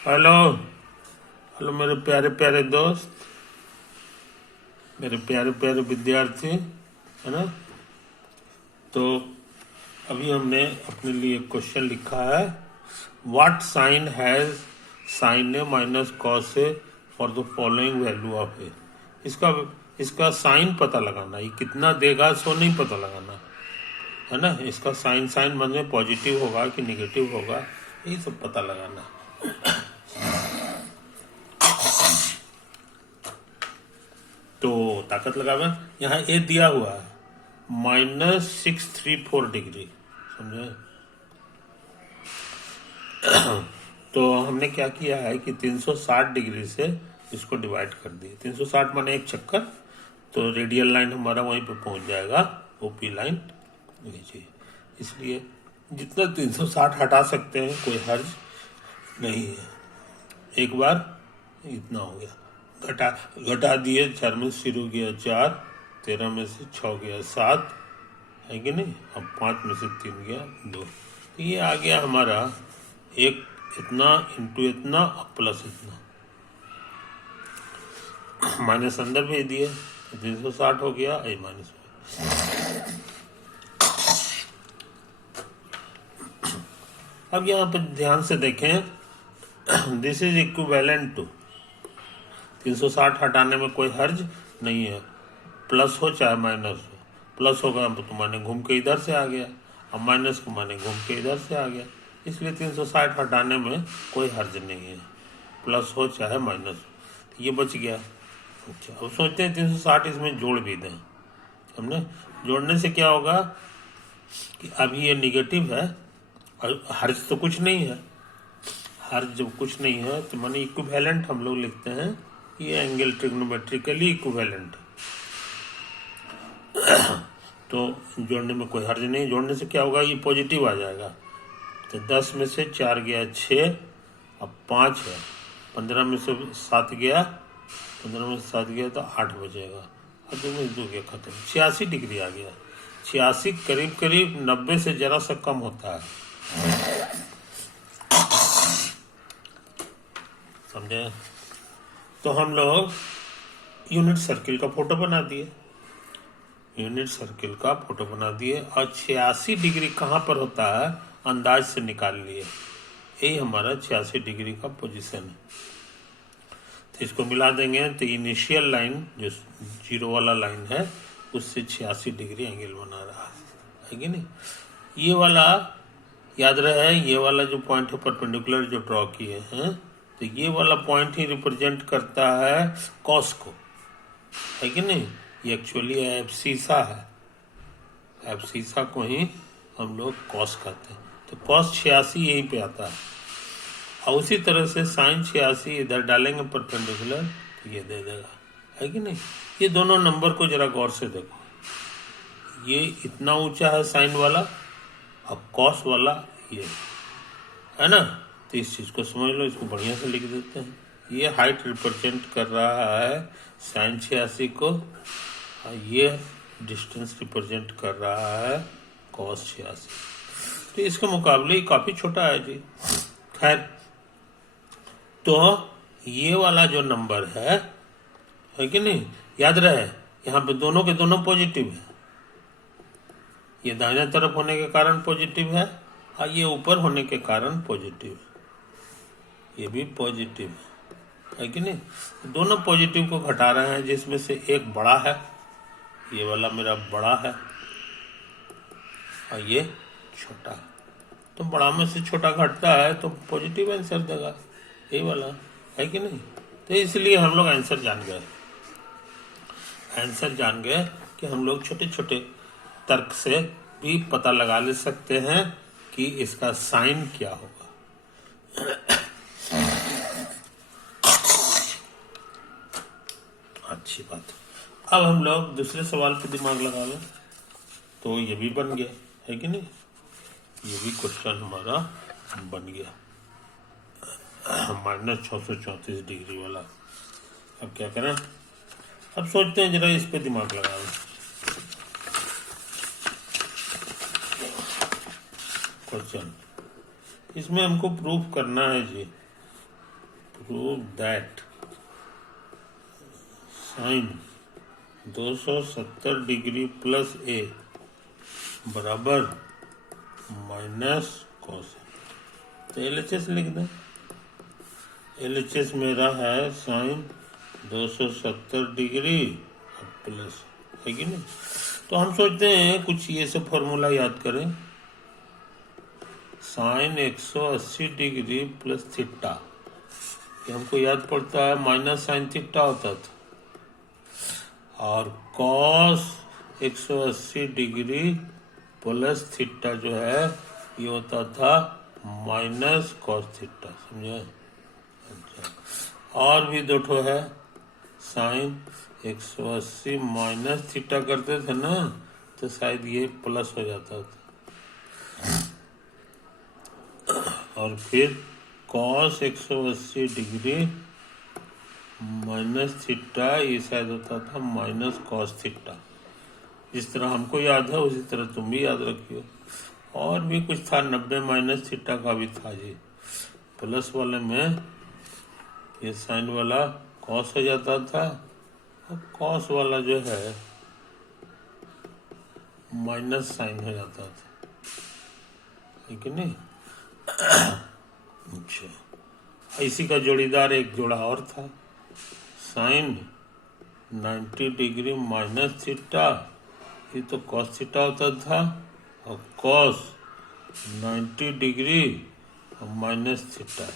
Hello hello मेरे प्यारे प्यारे दोस्त, मेरे प्यारे प्यारे विद्यार्थी, है ना। तो अभी हमने अपने लिए एक क्वेश्चन लिखा है, what sign has sine A minus cos A for the following value of A. इसका इसका साइन पता लगाना, ये कितना देगा सो नहीं पता लगाना, है ना। इसका साइन साइन मतलब पॉजिटिव होगा कि निगेटिव होगा, यही सब पता लगाना। तो ताकत लगावे, यहाँ ए दिया हुआ है -634 डिग्री, समझे। तो हमने क्या किया है कि 360 डिग्री से इसको डिवाइड कर दिए। 360 माने एक चक्कर, तो रेडियल लाइन हमारा वहीं पे पहुंच जाएगा, ओपी लाइन नीचे। इसलिए जितना 360 हटा सकते हैं, कोई हर्ज नहीं है। एक बार इतना हो गया, घटा घटा दिए, 4 में से 0 गया 4, 13 में से 6 गया 7, है कि नहीं। अब 5 में से 3 गया 2, तो ये आ गया हमारा एक इतना इंटू इतना प्लस इतना, माइनस अंदर भेज दिए, 360 हो गया, ए माइनस। अब यहाँ पर ध्यान से देखें, दिस इज इक्विवेलेंट टू 360 हटाने में कोई हर्ज नहीं है, प्लस हो चाहे माइनस हो। प्लस होगा तो माने घूम के इधर से आ गया, अब माइनस को माने घूम के इधर से आ गया, इसलिए 360 हटाने में कोई हर्ज नहीं है, प्लस हो चाहे माइनस हो। तो ये बच गया। अच्छा, अब सोचते हैं 360 इसमें जोड़ भी दें। हमने जोड़ने से क्या होगा कि अभी ये निगेटिव है और हर्ज तो कुछ नहीं है। हर्ज जब कुछ नहीं है तो माने इक्विवेलेंट हम लोग लिखते हैं, ये एंगल ट्रिग्नोमेट्रिकली इक्विवेलेंट है। तो जोड़ने में कोई हर्ज नहीं, जोड़ने से क्या होगा, ये पॉजिटिव आ जाएगा। तो 10 में से 4 गया 6, अब 5 है, 15 में से 7 गया, 15 में से 7 गया तो 8 बचेगा, और 2 में 2 गया, खत्म। 86 डिग्री आ गया। 86 करीब करीब 90 से जरा सा कम होता है, समझे। तो हम लोग यूनिट सर्किल का फोटो बना दिए, यूनिट सर्किल का फोटो बना दिए, और 86 डिग्री कहाँ पर होता है अंदाज से निकाल लिए। यही हमारा 86 डिग्री का पोजीशन है। तो इसको मिला देंगे तो इनिशियल लाइन जो 0 वाला लाइन है उससे 86 डिग्री एंगल बना रहा है कि नहीं। ये वाला याद रहे, ये वाला जो पॉइंट है परपेंडिकुलर जो ड्रॉ किए हैं, तो ये वाला पॉइंट ही रिप्रेजेंट करता है कॉस को, है कि नहीं। ये एक्चुअली एब्सीसा है, एब्सीसा को ही हम लोग कॉस कहते हैं। तो कॉस 86 यहीं पे आता है, और उसी तरह से साइन 86 इधर डालेंगे परपेंडिकुलर, तो ये दे देगा, है कि नहीं। ये दोनों नंबर को जरा गौर से देखो, ये इतना ऊंचा है साइन वाला, और कॉस वाला ये है ना। तो इस चीज को समझ लो, इसको बढ़िया से लिख देते हैं। ये हाइट रिप्रेजेंट कर रहा है साइन 86 को, और ये डिस्टेंस रिप्रेजेंट कर रहा है कॉस 86। तो इसके मुकाबले काफी छोटा है जी। खैर, तो ये वाला जो नंबर है कि नहीं, याद रहे यहाँ पे दोनों के दोनों पॉजिटिव है। ये दाहिने तरफ होने के कारण पॉजिटिव है, और ये ऊपर होने के कारण पॉजिटिव है, ये भी पॉजिटिव है कि नहीं। दोनों पॉजिटिव को घटा रहे हैं, जिसमें से एक बड़ा है, ये वाला मेरा बड़ा है, और ये छोटा है। तो बड़ा में से छोटा घटता है तो पॉजिटिव आंसर देगा, यही वाला, है कि नहीं। तो इसलिए हम लोग आंसर जान गए, आंसर जान गए कि हम लोग छोटे छोटे तर्क से भी पता लगा ले सकते हैं कि इसका साइन क्या होगा। अच्छी बात। अब हम लोग दूसरे सवाल पे दिमाग लगा लें, तो ये भी बन गया, है कि नहीं। ये भी क्वेश्चन हमारा बन गया, -634 डिग्री वाला। अब क्या करें, अब सोचते हैं जरा इस पे दिमाग लगा लें। क्वेश्चन, इसमें हमको प्रूफ करना है जी prove that sine 270 degree plus A बराबर माइनस कॉस। तो LHS लिख दें। LHS मेरा है साइन 270 डिग्री प्लस, है कि नहीं। तो हम सोचते हैं कुछ ये सब फॉर्मूला याद करें। साइन 180 डिग्री प्लस थीटा, ये हमको याद पड़ता है माइनस साइन थीटा होता था, और कॉस 180 डिग्री प्लस थीटा जो है ये होता था माइनस कॉस थीटा, समझे। अच्छा, और भी दो ठो है, साइन 180 माइनस थीटा करते थे ना, तो शायद ये प्लस हो जाता था, और फिर कॉस 180 डिग्री माइनस थीटा ये शायद होता था माइनस कॉस थीटा। जिस तरह हमको याद है उसी तरह तुम भी याद रखियो। और भी कुछ था, 90 माइनस थीटा का भी था जी। प्लस वाले में ये साइन वाला कॉस हो जाता था, और कॉस वाला जो है माइनस साइन हो जाता था, ठीक है नहीं। अच्छा, इसी का जोड़ीदार एक जोड़ा और था, साइन 90 डिग्री माइनस थीटा, ये तो कॉस थीटा होता था, और कॉस 90 डिग्री और माइनस थीटा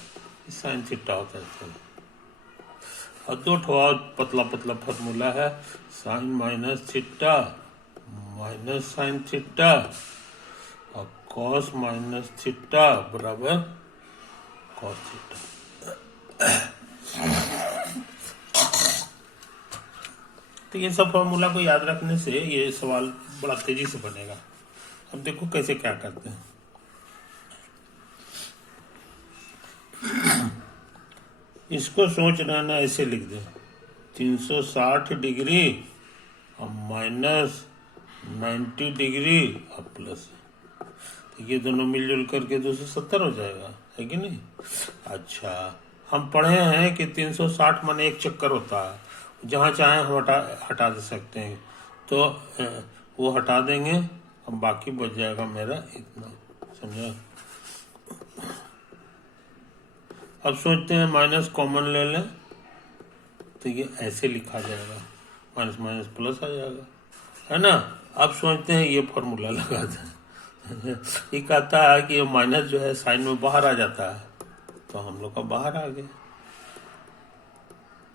साइन थीटा होता था। और दो ठो और पतला पतला फॉर्मूला है, sine minus theta minus sine theta और कॉस माइनस थीटा बराबर कॉस थीटा। तो ये सब फॉर्मूला को याद रखने से ये सवाल बड़ा तेजी से बनेगा। अब देखो कैसे क्या करते हैं। इसको सोच रहना, ऐसे लिख दे 360 डिग्री और माइनस 90 डिग्री और प्लस, तो ये दोनों मिलजुल करके 270 हो जाएगा, है कि नहीं। अच्छा, हम पढ़े हैं कि 360 माने एक चक्कर होता है, जहाँ चाहे हम हटा दे सकते हैं, तो वो हटा देंगे, अब बाकी बच जाएगा मेरा इतना, समझा। अब सोचते हैं माइनस कॉमन ले लें, तो ये ऐसे लिखा जाएगा, माइनस माइनस प्लस आ जाएगा, है ना। अब सोचते हैं ये फॉर्मूला लगाते हैं। ये कहता है कि ये माइनस जो है साइन में बाहर आ जाता है, तो हम लोग का बाहर आ गया,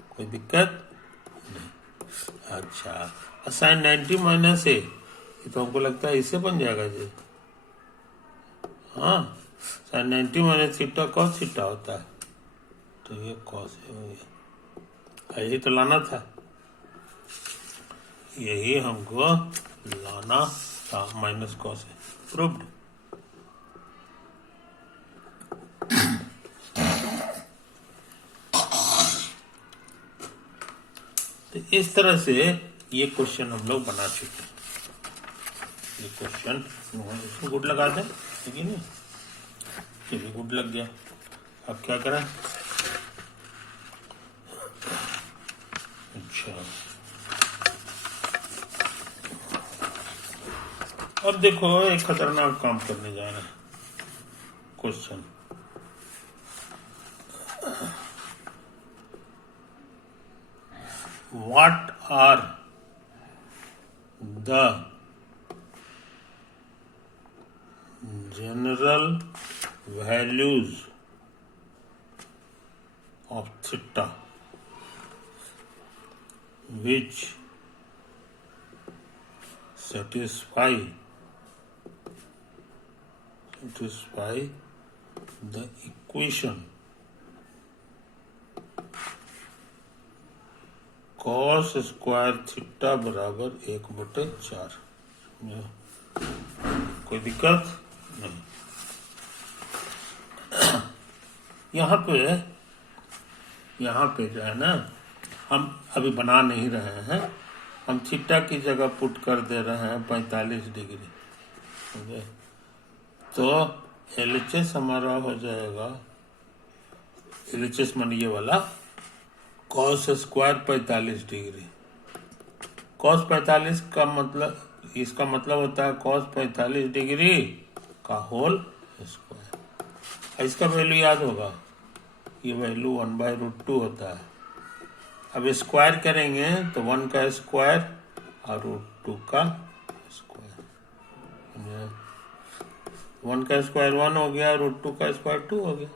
कोई दिक्कत नहीं। अच्छा, साइन 90 माइनस है, ये तो हमको लगता है इससे बन जाएगा जी। हाँ, sine 90 minus theta cos theta होता है, तो ये कॉस हो गया, यही तो लाना था, यही हमको लाना था, माइनस कॉस है, प्रूव्ड। तो इस तरह से ये क्वेश्चन हम लोग बना चुके हैं। ये क्वेश्चन इसको गुड लगा दें, ठीक है नहीं, चलिए गुड लग गया। अब क्या करें। अच्छा, अब देखो एक खतरनाक काम करने जा रहे हैं। Question, what are the general values of theta which satisfy the equation cos square theta बराबर 1/4। कोई दिक्कत नहीं। यहाँ पे जो है ना, हम अभी बना नहीं रहे हैं, हम थीटा की जगह पुट कर दे रहे हैं 45 डिग्री, ठीक है। तो LHS हमारा हो जाएगा LHS माने ये वाला कॉस स्क्वायर 45 डिग्री। कॉस 45 का मतलब, इसका मतलब होता है कॉस 45 डिग्री का होल स्क्वायर। इसका वैल्यू याद होगा, ये वैल्यू 1/√2 होता है। अब स्क्वायर करेंगे तो 1 का स्क्वायर और √2 का स्क्वायर। 1 का स्क्वायर 1 हो गया, √2 का स्क्वायर 2 हो गया।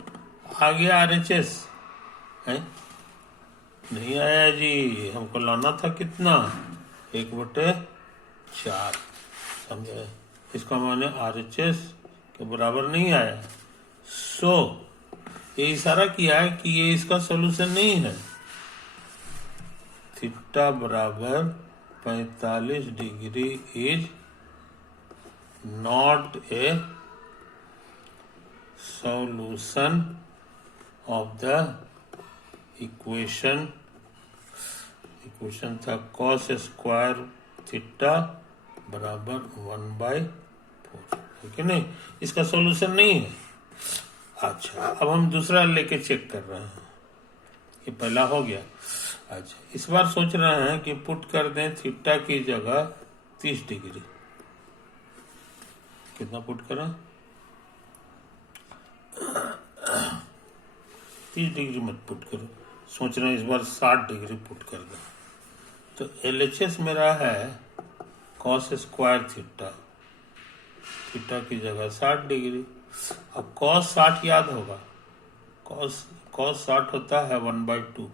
आ गया RHS है? नहीं आया जी, हमको लाना था कितना, 1/4। समझे? इसका माने RHS के बराबर नहीं आया। सो ये इशारा किया है कि ये इसका सोल्यूशन नहीं है। थीटा बराबर 45 degree is not a solution of the equation था कॉस स्क्वायर थीटा बराबर 1/4, ठीक है नहीं, इसका सॉल्यूशन नहीं है। अच्छा, अब हम दूसरा लेके चेक कर रहे हैं, ये पहला हो गया। अच्छा, इस बार सोच रहे हैं कि पुट कर दें थीटा की जगह 30 डिग्री। कितना पुट करें? 30 डिग्री मत पुट करो, सोच रहे हैं इस बार 60 डिग्री पुट कर दें। तो LHS मेरा है कॉस स्क्वायर थीटा की जगह 60 डिग्री। अब कॉस 60 याद होगा, कॉस 60 होता है 1/2।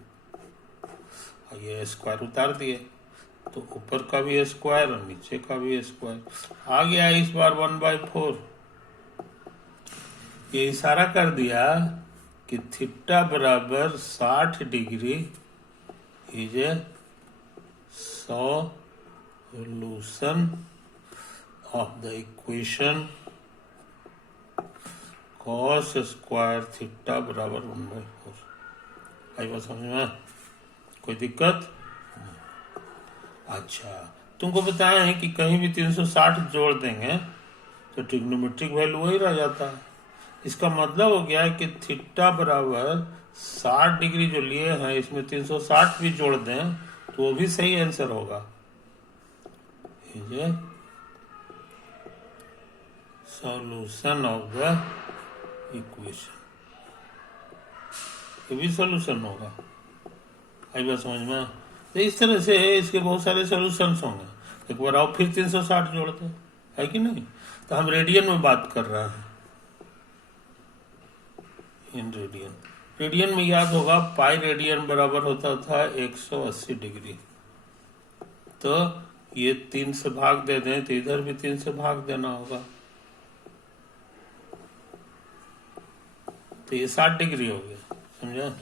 ये स्क्वायर उतार दिए तो ऊपर का भी स्क्वायर और नीचे का भी स्क्वायर आ गया। इस बार 1/4। ये इशारा कर दिया कि थीटा बराबर 60 degree is a solution of the equation cos square theta बराबर 1/4। आई बात समझ में? कोई दिक्कत? अच्छा, तुमको बताया है कि कहीं भी 360 जोड़ देंगे तो ट्रिग्नोमेट्रिक वैल्यू वही रह जाता है। इसका मतलब हो गया कि थीटा बराबर 60 डिग्री जो लिए हैं, इसमें 360 भी जोड़ दें तो वो भी सही आंसर होगा। सॉल्यूशन ऑफ द इक्वेशन, ये भी सॉल्यूशन होगा। आई बात समझ में? तो इस तरह से इसके बहुत सारे सॉल्यूशंस होंगे। एक बार आओ फिर 360 जोड़ते है कि नहीं? तो हम रेडियन में बात कर रहे हैं, इन रेडियन में याद होगा पाई रेडियन बराबर होता था 180 डिग्री। तो ये 3 से भाग दे दें तो इधर भी 3 से भाग देना होगा, तो ये 60 डिग्री हो गया। समझा?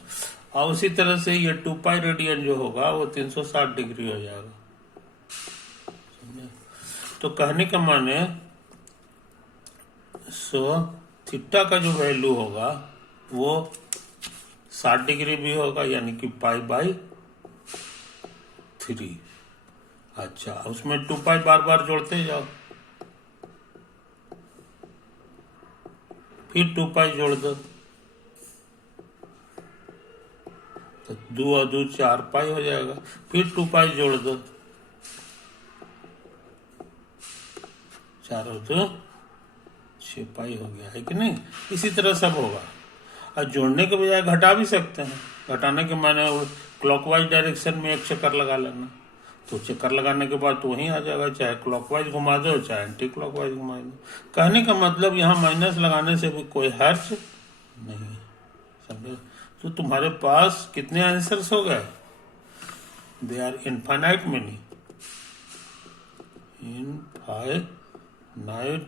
और उसी तरह से ये 2 पाई रेडियन जो होगा वो 360 डिग्री हो जाएगा। समझा? तो कहने का माने थीटा का जो वैल्यू होगा वो 60 डिग्री भी होगा, यानी कि π/3। अच्छा, उसमें 2 पाई बार बार जोड़ते जाओ, फिर 2 पाई जोड़ दो तो 2 और 2 4 पाई हो जाएगा, फिर 2 पाई जोड़ दो, 4 और 2 6 पाई हो गया, है कि नहीं? इसी तरह सब होगा। और जोड़ने के बजाय घटा भी सकते हैं। घटाने के माने क्लॉकवाइज डायरेक्शन में एक चक्कर लगा लेना, तो चक्कर लगाने के बाद तो वहीं आ जाएगा, चाहे क्लॉकवाइज घुमा दो चाहे एंटी क्लॉकवाइज घुमा दो। कहने का मतलब यहाँ माइनस लगाने से भी कोई हर्ज नहीं। समझे? तो तुम्हारे पास कितने आंसर्स हो गए? They are infinite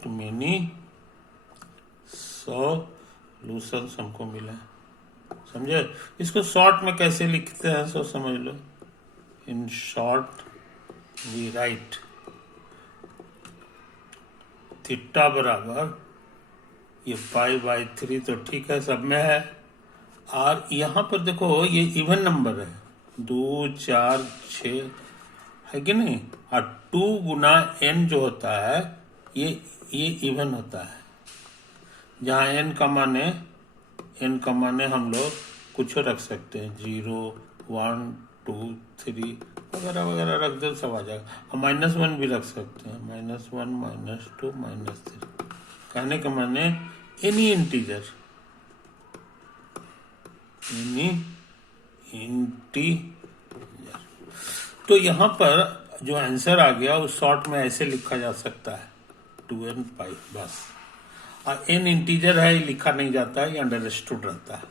many solutions हमको मिला। समझे? इसको शॉर्ट में कैसे लिखते हैं सो समझ लो। In short we write theta बराबर ये π/3, तो ठीक है, सब में है। और यहाँ पर देखो ये इवन नंबर है, 2 4 6, है कि नहीं? और 2 गुना n जो होता है ये इवन होता है, जहाँ n का माने हम लोग कुछ रख सकते हैं, 0 1 2 3 वगैरह वगैरह रख दो, सब आ जाएगा। और -1 भी रख सकते हैं, -1 -2 -3। कहने का माने एनी इंटीजर तो यहाँ पर जो आंसर आ गया उस शॉर्ट में ऐसे लिखा जा सकता है 2n पाई बस। और n इंटीजर है, लिखा नहीं जाता है, ये अंडरस्टूड रहता है।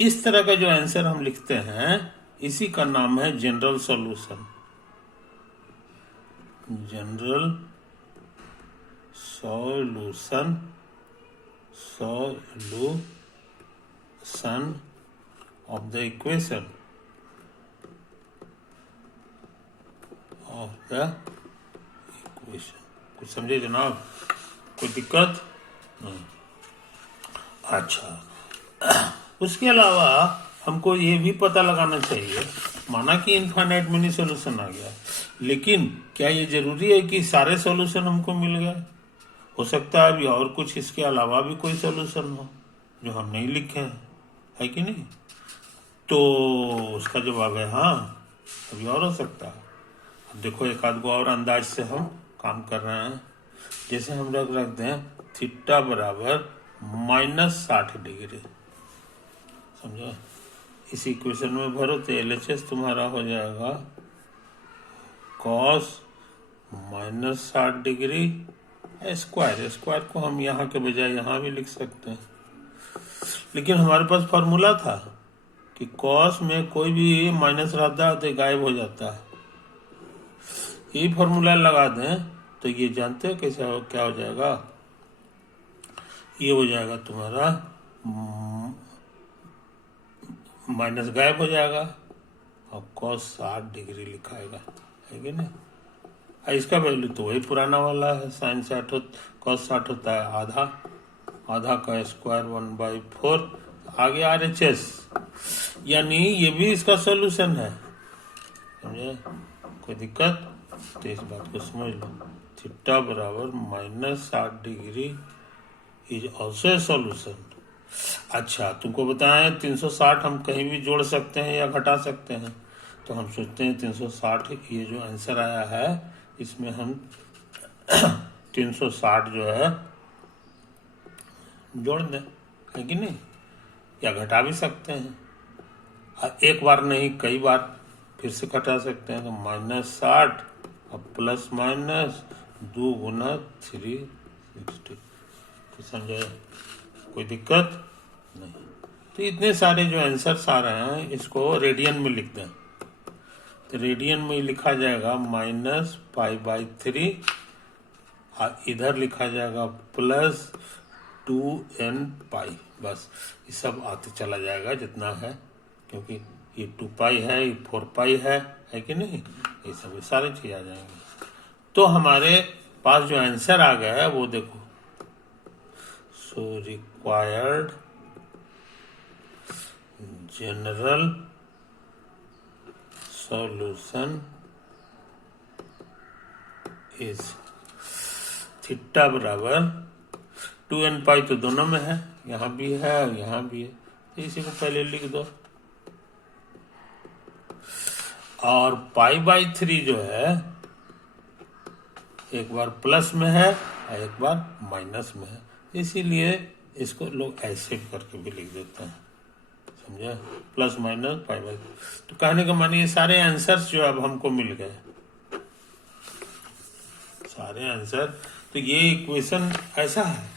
इस तरह का जो आंसर हम लिखते हैं इसी का नाम है general solution. General solution of the equation कुछ समझे जनाब? कोई दिक्कत नहीं? अच्छा, उसके अलावा हमको ये भी पता लगाना चाहिए, माना कि इनफाइनाइट मिनी सॉल्यूशन आ गया, लेकिन क्या ये जरूरी है कि सारे सॉल्यूशन हमको मिल गए? हो सकता है अभी और कुछ इसके अलावा भी कोई सॉल्यूशन हो जो हम नहीं लिखे हैं, है कि नहीं? तो उसका जवाब है हाँ, अभी और हो सकता है। अब देखो एक आध गो और अंदाज से हम काम कर रहे हैं। जैसे हम रख दें थीटा बराबर -60 डिग्री, समझो? इस इक्वेशन में भरो तो LHS तुम्हारा हो जाएगा cos -60 डिग्री स्क्वायर को हम यहाँ के बजाय यहाँ भी लिख सकते हैं, लेकिन हमारे पास फॉर्मूला था कि cos में कोई भी माइनस रहता है तो गायब हो जाता है। ये फॉर्मूला लगा दें तो ये जानते हो कैसे क्या हो जाएगा? ये हो जाएगा तुम्हारा माइनस गायब हो जाएगा और cos 60 डिग्री लिखाएगा, है कि नहीं? इसका वैल्यू तो वही पुराना वाला है, sin 60 cos 60 होता है आधा का स्क्वायर 1/4, आगे RHS, यानी ये भी इसका सॉल्यूशन है, समझे? कोई दिक्कत? तो इस बात को समझ लो, थीटा बराबर -60 degree is also a solution. अच्छा, तुमको बताएं 360 हम कहीं भी जोड़ सकते हैं या घटा सकते हैं, तो हम सोचते हैं 360 ये जो आंसर आया है इसमें हम 360 जो है जोड़ दें, है कि नहीं? या घटा भी सकते हैं, एक बार नहीं कई बार फिर से घटा सकते हैं। तो -60 और प्लस माइनस 2 गुना 360, तो समझे? कोई दिक्कत नहीं? तो इतने सारे जो आंसर्स आ रहे हैं इसको रेडियन में लिख दें, तो रेडियन में लिखा जाएगा -π/3 और इधर लिखा जाएगा +2n पाई, बस ये सब आते चला जाएगा जितना है, क्योंकि ये 2 पाई है, ये 4 पाई है कि नहीं? ये सब सारे चीज आ जाएंगे। तो हमारे पास जो आंसर आ गया है वो देखो, so required general solution is theta बराबर 2n पाई, तो दोनों में है, यहाँ भी है और यहाँ भी है, तो इसी को पहले लिख दो। और π/3 जो है एक बार प्लस में है और एक बार माइनस में है, इसीलिए इसको लोग ऐसे करके भी लिख देते हैं, समझे? Plus minus π/3। तो कहने का माने ये सारे आंसर्स जो अब हमको मिल गए, सारे आंसर। तो ये इक्वेशन ऐसा है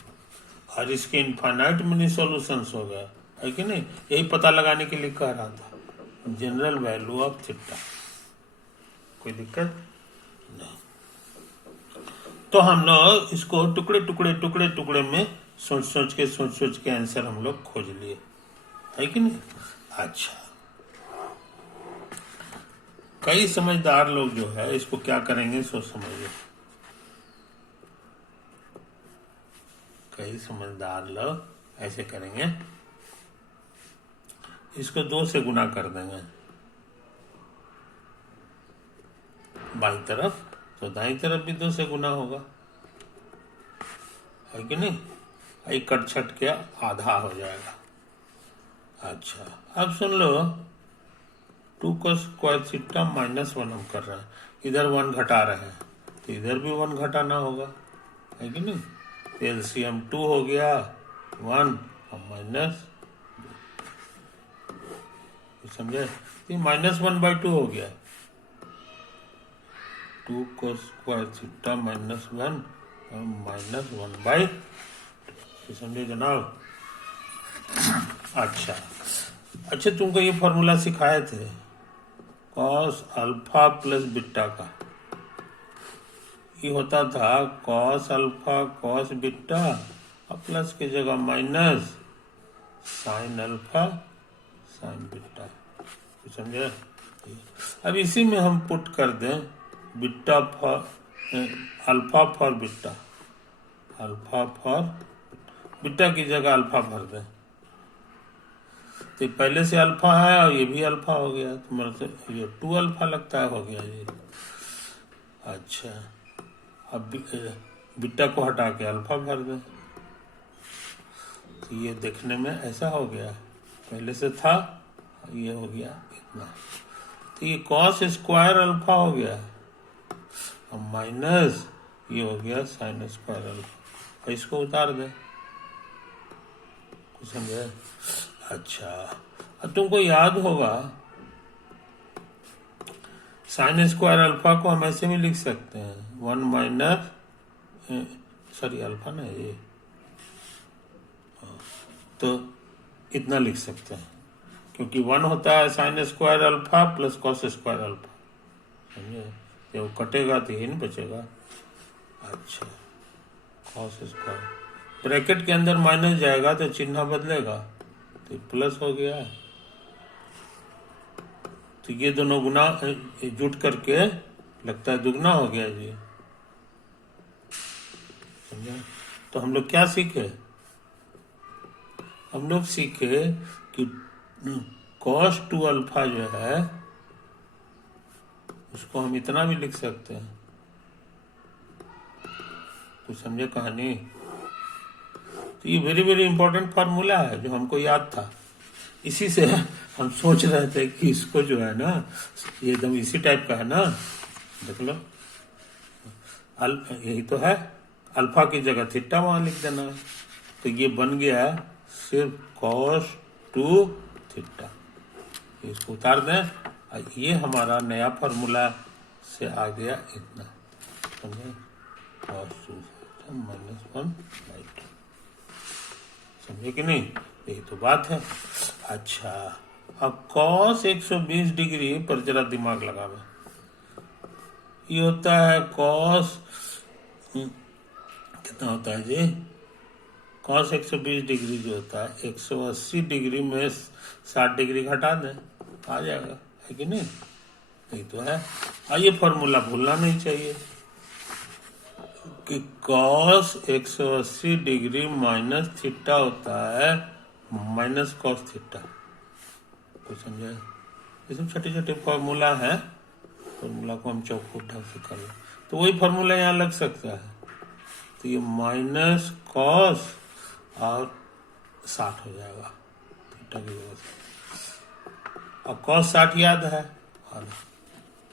और इसके इनफाइनाइट मिनी सॉल्यूशंस हो गए, है कि नहीं? यही पता लगाने के लिए कह रहा था, जनरल वैल्यू ऑफ थीटा। कोई दिक्कत नहीं? तो हम लोग इसको टुकड़े में सोच के आंसर हम लोग खोज लिए, है कि नहीं? अच्छा, कई समझदार लोग जो है इसको क्या करेंगे सोच समझिए। कई समझदार लोग ऐसे करेंगे, इसको 2 से गुना कर देंगे बाईं तरफ, तो दाईं तरफ भी 2 से गुना होगा, है कि नहीं? ये कट छट के आधा हो जाएगा। अच्छा अब सुन लो, 2 cos स्क्वायर थीटा -1 हम कर रहे हैं, इधर 1 घटा रहे हैं तो इधर भी 1 घटाना होगा, है कि नहीं। तो एलसीएम 2 हो गया 1 और माइनस, समझे, ये -1/2 हो गया। 2 cos स्क्वायर थीटा -1 और -1/2, समझे जनाब। अच्छा तुमको ये फॉर्मूला सिखाए थे कॉस अल्फा प्लस बीटा का, ये होता था कॉस अल्फा कॉस बीटा और प्लस की जगह minus sine alpha sign beta, समझे। अब इसी में हम पुट कर दें beta for alpha for beta, alpha for beta की जगह अल्फा भर दें, तो पहले से अल्फा है और ये भी अल्फा हो गया, तो मतलब ये 2 अल्फा लगता है हो गया ये। अच्छा अब बीटा को हटा के अल्फा भर दें, तो ये देखने में ऐसा हो गया, पहले से था ये हो गया इतना, तो ये कॉस स्क्वायर अल्फा हो गया और माइनस ये हो गया साइन स्क्वायर अल्फा, इसको उतार दें, कुछ समझे। अच्छा अब तुमको याद होगा साइन स्क्वायर अल्फा को हम ऐसे भी लिख सकते हैं 1 माइनस, सॉरी अल्फा ना ये, तो इतना लिख सकते हैं क्योंकि 1 होता है sine square alpha plus cos square alpha, समझे, जब वो कटेगा तो ये नहीं बचेगा। अच्छा कॉस स्क्वायर, ब्रैकेट के अंदर माइनस जाएगा तो चिन्ह बदलेगा, तो प्लस हो गया, तो ये दोनों गुना जुट करके लगता है दुगना हो गया जी, समझे। तो हम लोग क्या सीखे, हम लोग सीखे कि cos 2 अल्फा जो है उसको हम इतना भी लिख सकते हैं, कुछ समझे कहानी। तो ये वेरी वेरी इंपॉर्टेंट फार्मूला है जो हमको याद था, इसी से हम सोच रहे थे कि इसको जो है ना ये एकदम इसी टाइप का है ना, देख लो यही तो है, अल्फा की जगह थीटा वहां लिख देना है, तो ये बन गया सिर्फ cos 2 थीटा, इसको उतार दें, ये हमारा नया फार्मूला से आ गया इतना, समझे, cos 2 -1/2, समझे कि नहीं, यही तो बात है। अच्छा अब cos 120 डिग्री पर जरा दिमाग लगावे, ये होता है cos कितना होता है जी, cos 120 डिग्री जो होता है 180 डिग्री में 60 डिग्री घटा दें आ जाएगा, है कि नहीं, यही तो है। ये फॉर्मूला भूलना नहीं चाहिए कि cos 180 डिग्री माइनस थीटा होता है माइनस कॉस थीटा, कुछ समझे। ये सब छोटे छोटे फॉर्मूला है, फॉर्मूला को हम चौखुट ढंग से कर लें तो वही फॉर्मूला यहाँ लग सकता है, तो ये माइनस कॉस और 60 हो जाएगा थीटा की वजह से, और कॉस 60 याद है,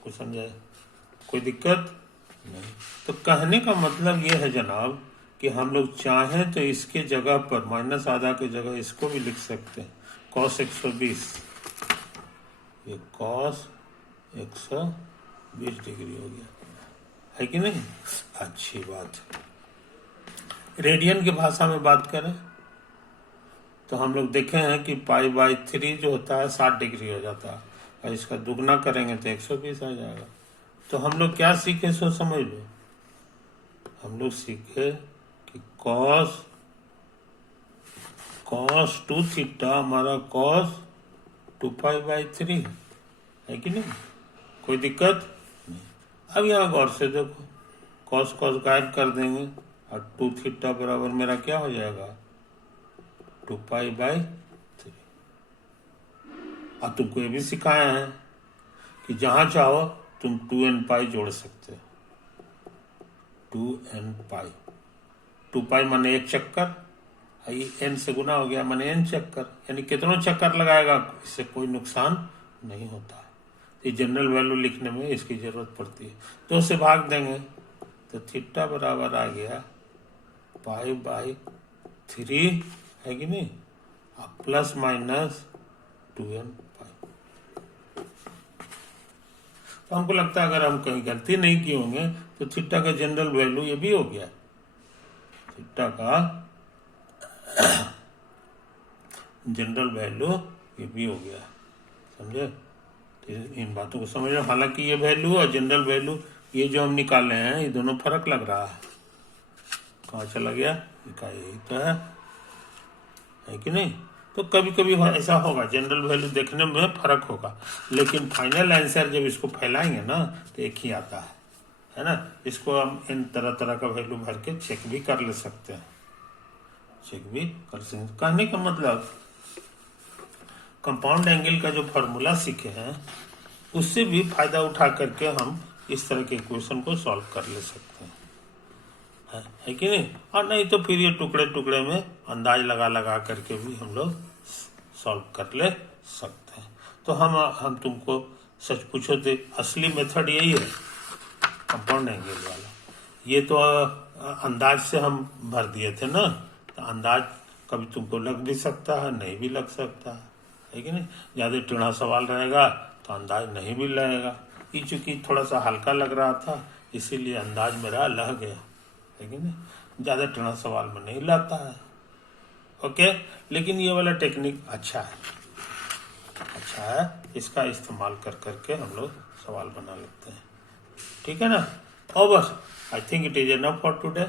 कुछ समझे, कोई दिक्कत नहीं। तो कहने का मतलब ये है जनाब कि हम लोग चाहें तो इसके जगह पर माइनस आधा की जगह इसको भी लिख सकते हैं cos 120, ये cos 120 डिग्री हो गया, है कि नहीं, अच्छी बात। रेडियन की भाषा में बात करें तो हम लोग देखे हैं कि π/3 जो होता है 60 डिग्री हो जाता है, और इसका दुगना करेंगे तो 120 आ जाएगा। तो हम लोग क्या सीखे सो समझ लो, हम लोग सीखे कि cos 2 थीटा हमारा cos 2π/3 है कि नहीं, कोई दिक्कत नहीं। अब यहाँ गौर से देखो, cos गायब कर देंगे और 2 थीटा बराबर मेरा क्या हो जाएगा 2π/3। और तुमको ये भी सिखाया है कि जहां चाहो तुम 2nπ जोड़ सकते हो, 2nπ, 2π माने एक चक्कर n से गुना हो गया माने n चक्कर, यानी कितनों चक्कर लगाएगा, इससे कोई नुकसान नहीं होता है। ये जनरल वैल्यू लिखने में इसकी जरूरत पड़ती है। 2 से भाग देंगे तो थीटा बराबर आ गया π/3 है कि नहीं, प्लस माइनस 2n पाई। तो हमको लगता है अगर हम कहीं गलती नहीं किए होंगे तो थीटा का जनरल वैल्यू ये भी हो गया, थीटा का जनरल वैल्यू ये भी हो गया, समझे। तो इन बातों को समझ, हालांकि ये वैल्यू और जनरल वैल्यू ये जो हम निकाले हैं ये दोनों फर्क लग रहा है। कहाँ चला गया, यही तो है कि नहीं। तो कभी कभी ऐसा होगा, जनरल वैल्यू देखने में फर्क होगा, लेकिन फाइनल आंसर जब इसको फैलाएंगे ना तो एक ही आता है ना। इसको हम इन तरह तरह का वैल्यू भर के चेक भी कर ले सकते हैं, चेक भी कर सकते हैं। कहने का मतलब कंपाउंड एंगल का जो फॉर्मूला सीखे हैं उससे भी फायदा उठा करके हम इस तरह के इक्वेशन को सॉल्व कर ले सकते हैं, है कि नहीं। और नहीं तो फिर ये टुकड़े टुकड़े में अंदाज लगा लगा करके भी हम लोग सॉल्व कर ले सकते हैं। तो हम तुमको सच पूछो तो असली मेथड यही है, कंपाउंड एंगल वाला। ये तो अंदाज से हम भर दिए थे ना, तो अंदाज कभी तुमको लग भी सकता है, नहीं भी लग सकता है कि नहीं। ज़्यादा टेढ़ा सवाल रहेगा तो अंदाज नहीं भी लगेगा। ये चूंकि थोड़ा सा हल्का लग रहा था इसीलिए अंदाज मेरा लह गया, है कि नहीं। ज़्यादा टेढ़ा सवाल में नहीं लाता है, ओके। लेकिन ये वाला टेक्निक अच्छा है, इसका इस्तेमाल कर करके हम लोग सवाल बना लेते हैं, ठीक है ना। और बस I think it is enough for today.